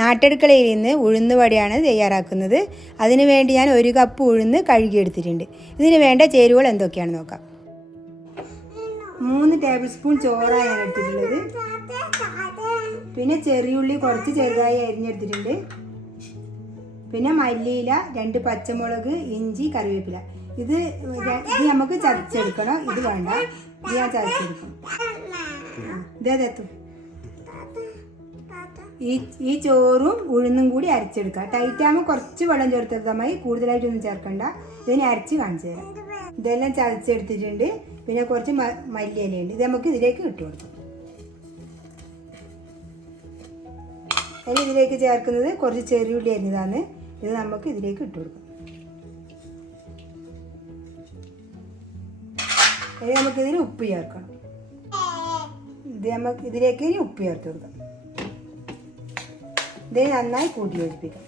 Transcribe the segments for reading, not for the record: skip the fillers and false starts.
നാട്ടടുക്കളയിൽ നിന്ന് ഉഴുന്ന് വടയാണ് തയ്യാറാക്കുന്നത്. അതിനു വേണ്ടി ഞാൻ 1 കപ്പ് ഉഴുന്ന് കഴുകിയെടുത്തിട്ടുണ്ട്. ഇതിന് വേണ്ട ചേരുവകൾ എന്തൊക്കെയാണെന്ന് നോക്കാം. 3 ടേബിൾ സ്പൂൺ ചോറാണ് ഞാൻ എടുത്തിട്ടുള്ളത്. പിന്നെ ചെറിയുള്ളി കുറച്ച് ചെറുതായി അരിഞ്ഞെടുത്തിട്ടുണ്ട്. പിന്നെ മല്ലിയില, 2 പച്ചമുളക്, ഇഞ്ചി, കറിവേപ്പില. ഇത് നമുക്ക് ചതച്ചെടുക്കണം. ഇത് വേണ്ട, ഇത് ഞാൻ ചതച്ചെടുക്കണം. ഇതെത്തും. ഈ ചോറും ഉഴുന്നും കൂടി അരച്ചെടുക്കുക. ടൈറ്റാകുമ്പോൾ കുറച്ച് വെള്ളം ചേർത്തെടുത്താൽ മതി, കൂടുതലായിട്ടൊന്നും ചേർക്കണ്ട. ഇതിനെ അരച്ച് കാണിച്ചു തരാം. ഇതെല്ലാം ചതച്ചെടുത്തിട്ടുണ്ട്. പിന്നെ കുറച്ച് മല്ലിയിലയുണ്ട്. ഇത് നമുക്ക് ഇതിലേക്ക് ഇട്ട് കൊടുക്കാം. അതിന് ഇതിലേക്ക് ചേർക്കുന്നത് കുറച്ച് ചെറിയുള്ളി അരിഞ്ഞതാണ്. ഇത് നമുക്ക് ഇതിലേക്ക് ഇട്ട് കൊടുക്കാം. ഇനി നമുക്കിതിന് ഉപ്പ് ചേർക്കണം. ഇതിലേക്ക് ഇനി ഉപ്പ് ചേർത്ത് കൊടുക്കാം. ഇത് നന്നായി കൂട്ടി യോജിപ്പിക്കാം.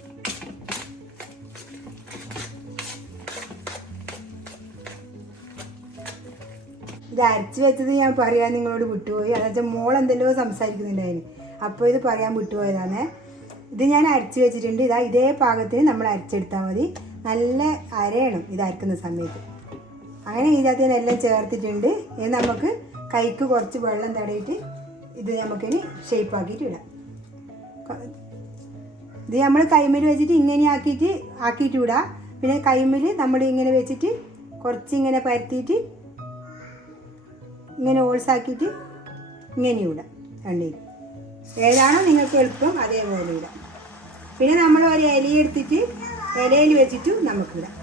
ഇത് അരച്ച് വെച്ചത് ഞാൻ പറയാൻ നിങ്ങളോട് വിട്ടുപോയി. അതെന്നുവെച്ചാൽ മോൾ എന്തെല്ലോ സംസാരിക്കുന്നുണ്ടായിരുന്നു, അപ്പോൾ ഇത് പറയാൻ വിട്ടുപോയതാണ്. ഇത് ഞാൻ അരച്ച് വെച്ചിട്ടുണ്ട്. ഇതേ പാകത്തിന് നമ്മൾ അരച്ചെടുത്താൽ മതി. നല്ല അരയണം ഇത് അരക്കുന്ന സമയത്ത്. അങ്ങനെ ഇതിനകത്ത് എല്ലാം ചേർത്തിട്ടുണ്ട്. ഇത് നമുക്ക് കൈക്ക് കുറച്ച് വെള്ളം തടയിട്ട് ഇത് നമുക്കിനി ഷേപ്പാക്കിയിട്ട് ഇടാം. ഇത് നമ്മൾ കൈമേൽ വെച്ചിട്ട് ഇങ്ങനെ ആക്കിയിട്ട് വിടാം. പിന്നെ കൈമേൽ നമ്മൾ ഇങ്ങനെ വെച്ചിട്ട് കുറച്ച് ഇങ്ങനെ പരത്തിയിട്ട് ഇങ്ങനെ ഓൾസാക്കിയിട്ട് ഇങ്ങനെ ഇടാം. എണ്ണയിൽ ഏതാണോ നിങ്ങൾക്ക് എളുപ്പം അതേപോലെ ഇടാം. പിന്നെ നമ്മൾ ഒരു ഇല എടുത്തിട്ട് ഇലയിൽ വെച്ചിട്ട് നമുക്കിടാം.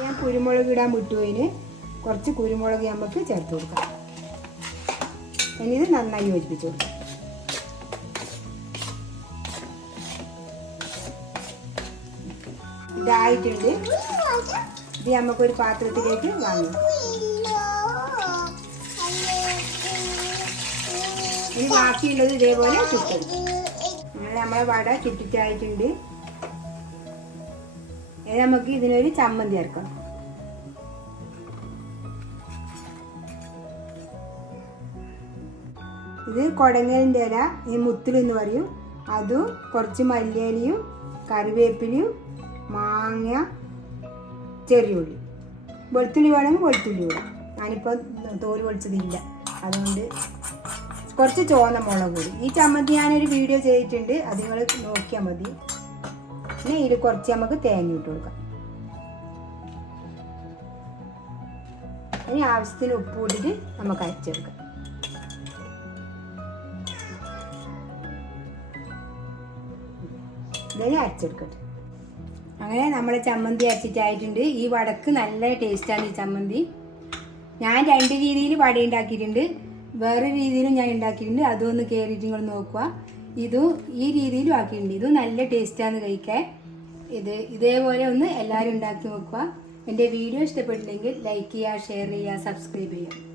ഞാൻ കുരുമുളക് ഇടാൻ വിട്ടുപോയിന്. കുറച്ച് കുരുമുളക് നമുക്ക് ചേർത്ത് കൊടുക്കാം. ഇനി ഇത് നന്നായി യോജിപ്പിച്ച് കൊടുക്കാം. ഇതായിട്ടുണ്ട്. ഇത് നമുക്കൊരു പാത്രത്തിലേക്ക് വാങ്ങാം. ഇനി ബാക്കിയുള്ളത് ഇതേപോലെ ചുട്ടെടുക്കും. അങ്ങനെ നമ്മളെ വട ചുട്ടിട്ടായിട്ടുണ്ട്. ഇനി നമുക്ക് ഇതിനൊരു ചമ്മന്തി ചേർക്കണം. ഇത് കൊടങ്ങലിൻ്റെ ഇല, ഈ മുത്തിലെന്ന് പറയും. അതും കുറച്ച് മല്ലിയിലയും കറിവേപ്പിലയും മാങ്ങ, ചെറിയുള്ളി, വെളുത്തുള്ളി വേണമെങ്കിൽ വെളുത്തുള്ളി ഇടാം. ഞാനിപ്പോൾ തോല് പൊളിച്ചതില്ല, അതുകൊണ്ട് കുറച്ച് ചുവന്ന മുളക് പൊടി. ഈ ചമ്മന്തി ഞാനൊരു വീഡിയോ ചെയ്തിട്ടുണ്ട്, അത് നിങ്ങൾ നോക്കിയാൽ മതി. പിന്നെ ഇതിൽ കുറച്ച് നമുക്ക് തേങ്ങ ഇട്ട് കൊടുക്കാം. ഇനി ആവശ്യത്തിന് ഉപ്പ് കൂട്ടിയിട്ട് നമുക്ക് അരച്ചെടുക്കാം. ഇതിനെ അരച്ചെടുക്കട്ടെ. അങ്ങനെ നമ്മുടെ ചമ്മന്തി അരച്ചിട്ടായിട്ടുണ്ട്. ഈ വടക്ക് നല്ല ടേസ്റ്റാണ് ഈ ചമ്മന്തി. ഞാൻ 2 രീതിയിൽ വട ഉണ്ടാക്കിയിട്ടുണ്ട്. വേറെ രീതിയിലും ഞാൻ ഉണ്ടാക്കിയിട്ടുണ്ട്. അതൊന്ന് കയറിയിട്ട് നിങ്ങൾ നോക്കുക. ഈ രീതിയിലും ആക്കിയിട്ടുണ്ട്. ഇതും നല്ല ടേസ്റ്റാണ് കഴിക്കാൻ. ഇതേപോലെ ഒന്ന് എല്ലാവരും ഉണ്ടാക്കി നോക്കുക. എൻ്റെ വീഡിയോ ഇഷ്ടപ്പെട്ടില്ലെങ്കിൽ ലൈക്ക് ചെയ്യുക, ഷെയർ ചെയ്യുക, സബ്സ്ക്രൈബ് ചെയ്യുക.